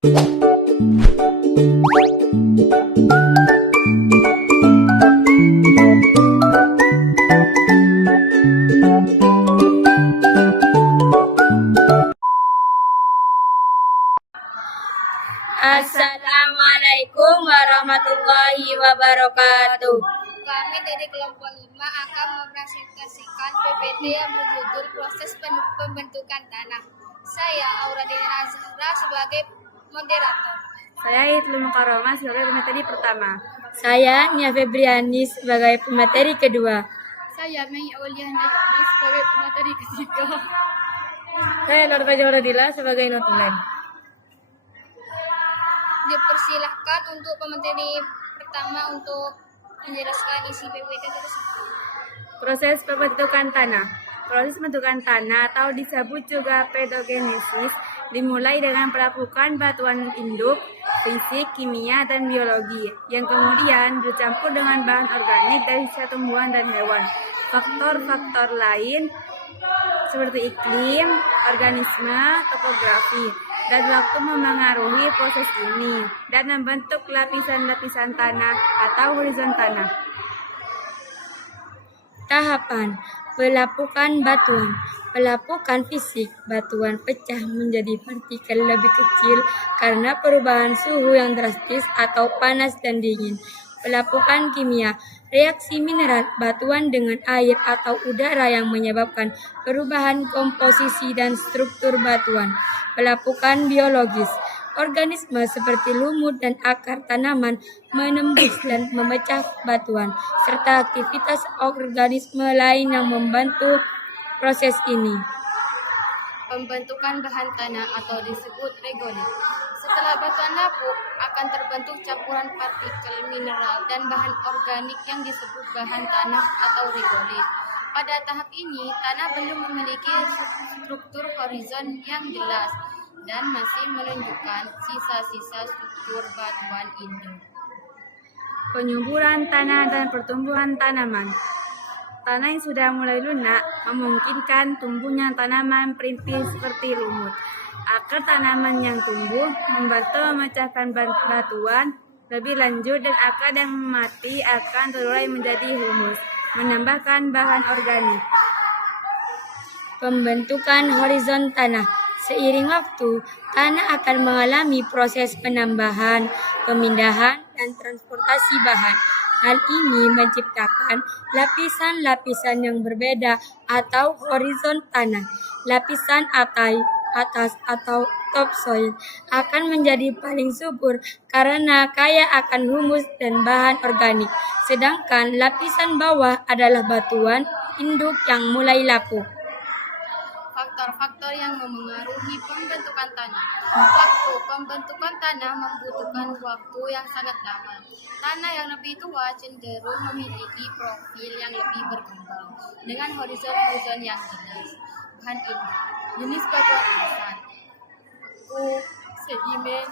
Assalamualaikum warahmatullahi wabarakatuh. Kami dari kelompok 5 akan mempresentasikan PPT yang berjudul Proses Pembentukan Tanah. Saya Auradina Zahra sebagai moderator. Saya Ibnu Mukarramah sebagai pemateri pertama. Saya Nia Febriani sebagai pemateri kedua. Saya Mei Auliana sebagai pemateri ketiga. Saya Lorca Jauradila sebagai notulen. Dipersilahkan untuk pemateri pertama untuk menjelaskan isi PPT tersebut. Proses pembentukan tanah. Proses pembentukan tanah atau disebut juga pedogenesis dimulai dengan pelapukan batuan induk, fisik, kimia, dan biologi yang kemudian bercampur dengan bahan organik dari sisa tumbuhan dan hewan. Faktor-faktor lain seperti iklim, organisme, topografi, dan waktu memengaruhi proses ini dan membentuk lapisan-lapisan tanah atau horizon tanah. Tahapan pelapukan batuan. Pelapukan fisik, batuan pecah menjadi partikel lebih kecil karena perubahan suhu yang drastis atau panas dan dingin. Pelapukan kimia, reaksi mineral batuan dengan air atau udara yang menyebabkan perubahan komposisi dan struktur batuan. Pelapukan biologis, organisme seperti lumut dan akar tanaman menembus dan memecah batuan, serta aktivitas organisme lain yang membantu proses ini. Pembentukan bahan tanah atau disebut regolit. Setelah batuan lapuk, akan terbentuk campuran partikel mineral dan bahan organik yang disebut bahan tanah atau regolit. Pada tahap ini, tanah belum memiliki struktur horizon yang jelas dan masih menunjukkan sisa-sisa struktur batuan induk. Penyuburan tanah dan pertumbuhan tanaman. Tanah yang sudah mulai lunak memungkinkan tumbuhnya tanaman perintis seperti lumut. Akar tanaman yang tumbuh membantu memecahkan batuan lebih lanjut dan akar yang mati akan terurai menjadi humus, menambahkan bahan organik. Pembentukan horizon tanah. Seiring waktu, tanah akan mengalami proses penambahan, pemindahan, dan transportasi bahan. Hal ini menciptakan lapisan-lapisan yang berbeda atau horizon tanah. Lapisan atas atau topsoil akan menjadi paling subur karena kaya akan humus dan bahan organik. Sedangkan lapisan bawah adalah batuan induk yang mulai lapuk. Faktor-faktor yang memengaruhi pembentukan tanah. Waktu pembentukan tanah membutuhkan waktu yang sangat lama. Tanah yang lebih tua cenderung memiliki profil yang lebih berkembang dengan horizon yang jelas. Bahan induk, jenis batuan asal, sedimen,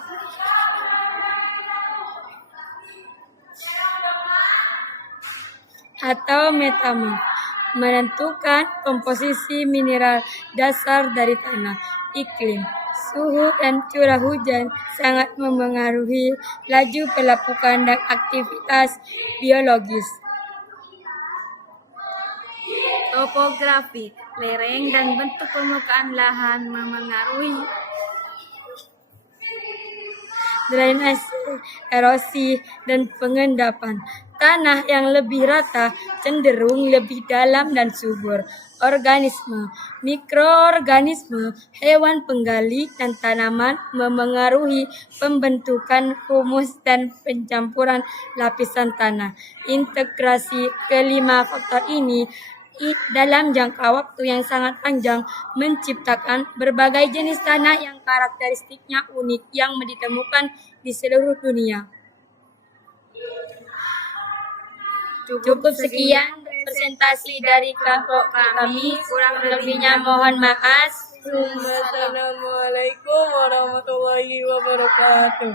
atau metamorf, menentukan komposisi mineral dasar dari tanah. Iklim, suhu dan curah hujan sangat memengaruhi laju pelapukan dan aktivitas biologis. Topografi, lereng dan bentuk permukaan lahan memengaruhi drainase, erosi, dan pengendapan. Tanah yang lebih rata cenderung lebih dalam dan subur. Organisme, mikroorganisme, hewan penggali, dan tanaman memengaruhi pembentukan humus dan pencampuran lapisan tanah. Integrasi kelima faktor ini dalam jangka waktu yang sangat panjang menciptakan berbagai jenis tanah yang karakteristiknya unik yang ditemukan di seluruh dunia. Cukup sekian presentasi dari kelompok kami, kurang lebihnya mohon maaf. Assalamualaikum warahmatullahi wabarakatuh.